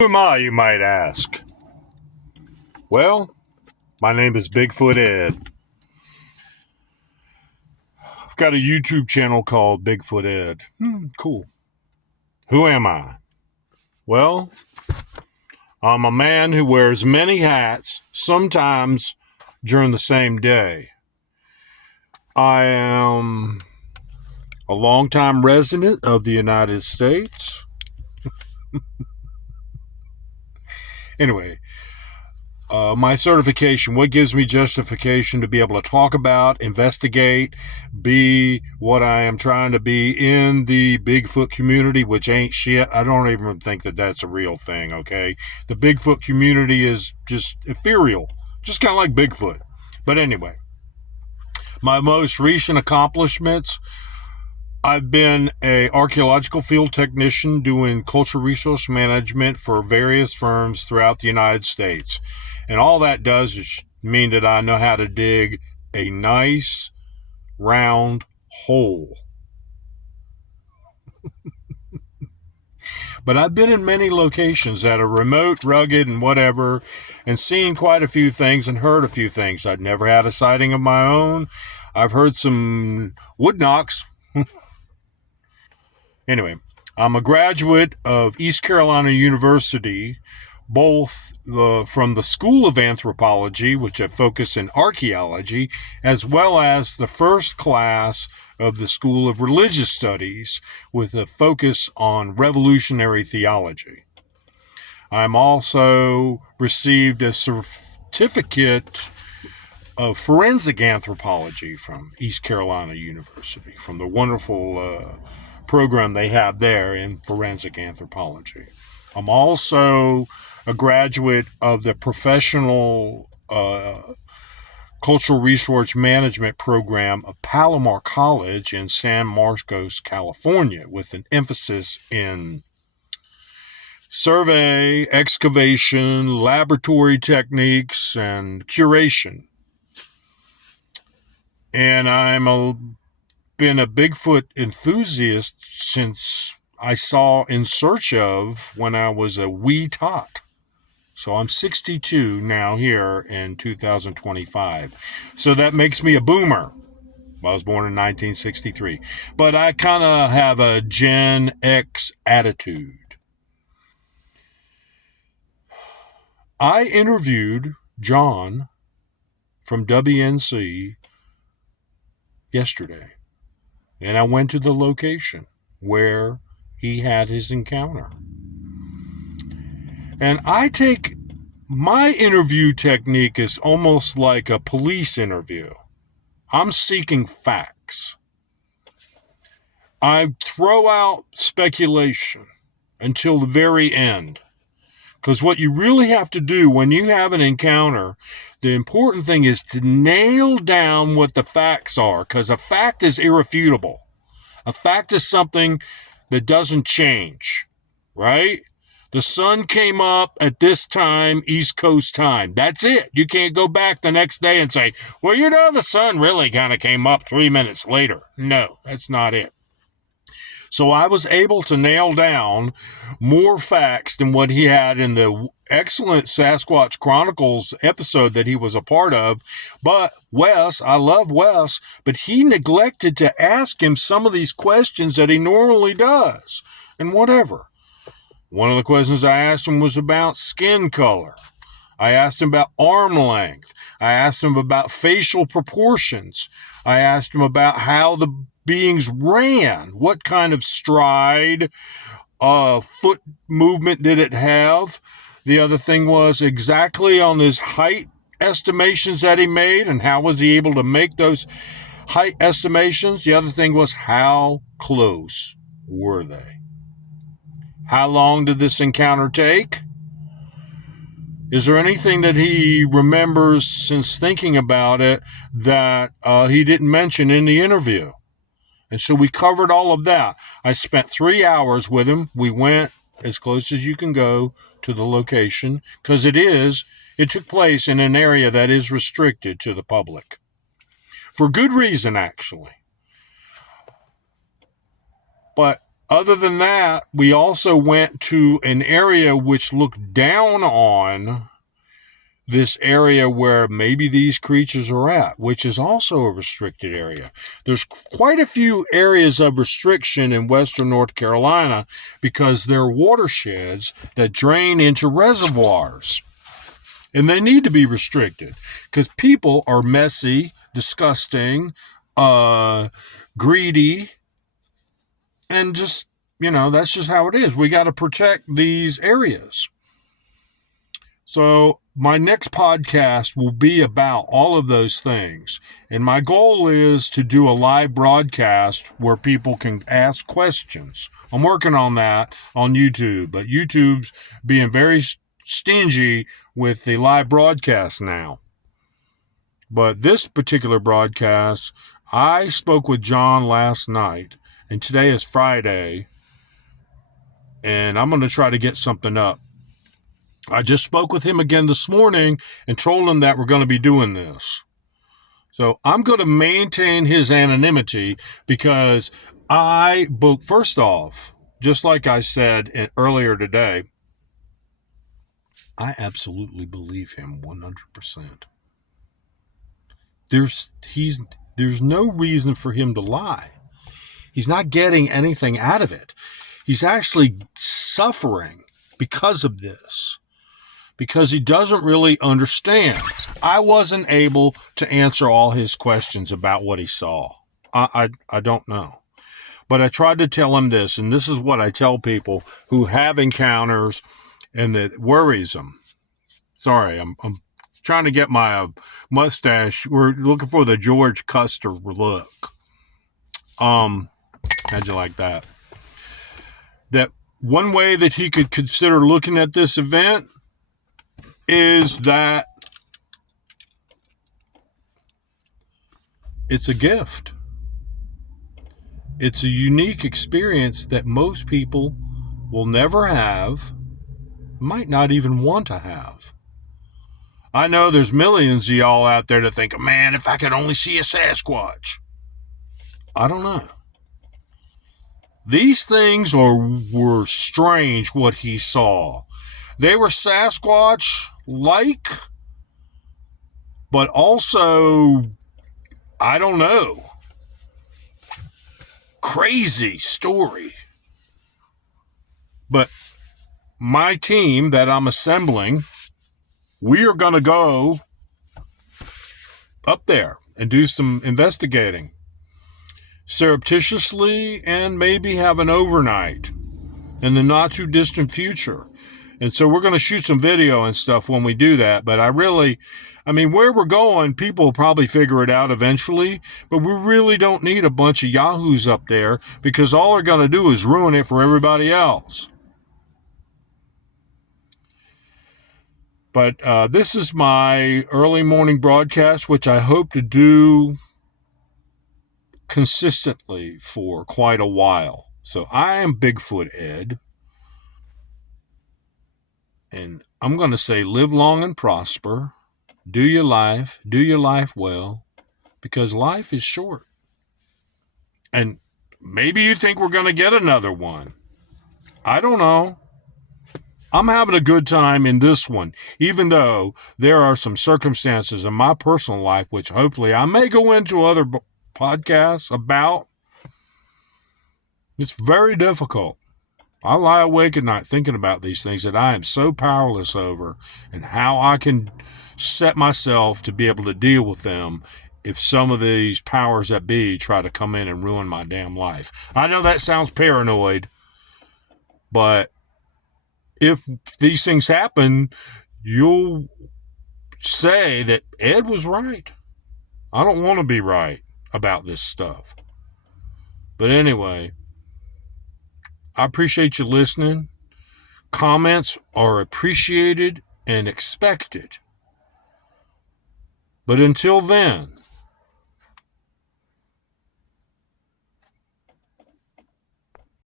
Who am I, you might ask? Well, my name is Bigfoot Ed. I've got a YouTube channel called Bigfoot Ed. Cool. Who am I? Well, I'm a man who wears many hats, sometimes during the same day. I am a longtime resident of the United States. Anyway, my certification, what gives me justification to be able to talk about, investigate, be what I am trying to be in the Bigfoot community, which ain't shit. I don't even think that that's a real thing, okay? The Bigfoot community is just ethereal, just kind of like Bigfoot. But anyway, my most recent accomplishments, I've been an archaeological field technician doing cultural resource management for various firms throughout the United States. And all that does is mean that I know how to dig a nice round hole. But I've been in many locations that are remote, rugged, and whatever, and seen quite a few things and heard a few things. I've never had a sighting of my own. I've heard some wood knocks. Anyway, I'm a graduate of East Carolina University, both from the School of Anthropology, which I focus in archaeology, as well as the first class of the School of Religious Studies, with a focus on revolutionary theology. I'm also received a certificate of forensic anthropology from East Carolina University, from the wonderful program they have there in forensic anthropology. I'm also a graduate of the professional cultural resource management program of Palomar College in San Marcos, California, with an emphasis in survey, excavation, laboratory techniques, and curation. And been a Bigfoot enthusiast since I saw In Search Of when I was a wee tot. So I'm 62 now here in 2025. So that makes me a boomer. I was born in 1963. But I kind of have a Gen X attitude. I interviewed John from WNC yesterday. And I went to the location where he had his encounter. And I take my interview technique is almost like a police interview. I'm seeking facts. I throw out speculation until the very end. Because what you really have to do when you have an encounter, the important thing is to nail down what the facts are, because a fact is irrefutable. A fact is something that doesn't change, right? The sun came up at this time, East Coast time. That's it. You can't go back the next day and say, well, the sun really kind of came up 3 minutes later. No, that's not it. So I was able to nail down more facts than what he had in the excellent Sasquatch Chronicles episode that he was a part of. But Wes, I love Wes, but he neglected to ask him some of these questions that he normally does. And whatever. One of the questions I asked him was about skin color. I asked him about arm length. I asked him about facial proportions. I asked him about how the beings ran. What kind of stride, foot movement did it have? The other thing was exactly on his height estimations that he made, and how was he able to make those height estimations? The other thing was, how close were they? How long did this encounter take? Is there anything that he remembers since thinking about it that he didn't mention in the interview? And so we covered all of that. I spent 3 hours with him. We went as close as you can go to the location, because it took place in an area that is restricted to the public. For good reason, actually. But Other than that, we also went to an area which looked down on this area where maybe these creatures are at, which is also a restricted area. There's quite a few areas of restriction in western North Carolina because there are watersheds that drain into reservoirs. And they need to be restricted because people are messy, disgusting, greedy, and just, that's just how it is. We got to protect these areas. So my next podcast will be about all of those things. And my goal is to do a live broadcast where people can ask questions. I'm working on that on YouTube, but YouTube's being very stingy with the live broadcast now. But this particular broadcast, I spoke with John last night, and today is Friday, and I'm going to try to get something up. I just spoke with him again this morning and told him that we're going to be doing this. So I'm going to maintain his anonymity because first off, just like I said earlier today, I absolutely believe him 100%. There's no reason for him to lie. He's not getting anything out of it. He's actually suffering because of this, because he doesn't really understand. I wasn't able to answer all his questions about what he saw. I don't know. But I tried to tell him this, and this is what I tell people who have encounters and that worries them. Sorry, I'm trying to get my mustache. We're looking for the George Custer look. How'd you like that? That one way that he could consider looking at this event is that it's a gift. It's a unique experience that most people will never have, might not even want to have. I know there's millions of y'all out there that think, man, if I could only see a Sasquatch. I don't know. These things were strange what he saw. They were Sasquatch-like, but also, I don't know, crazy story. But my team that I'm assembling, we are going to go up there and do some investigating surreptitiously and maybe have an overnight in the not too distant future. And so we're going to shoot some video and stuff when we do that. But where we're going, people will probably figure it out eventually. But we really don't need a bunch of yahoos up there because all they're going to do is ruin it for everybody else. But this is my early morning broadcast, which I hope to do consistently for quite a while. So I am Bigfoot Ed. And I'm going to say live long and prosper. Do your life well, because life is short. And maybe you think we're going to get another one. I don't know. I'm having a good time in this one, even though there are some circumstances in my personal life, which hopefully I may go into other podcasts about. It's very difficult. I lie awake at night thinking about these things that I am so powerless over and how I can set myself to be able to deal with them if some of these powers that be try to come in and ruin my damn life. I know that sounds paranoid, but if these things happen, you'll say that Ed was right. I don't want to be right about this stuff. But anyway, I appreciate you listening. Comments are appreciated and expected. But until then,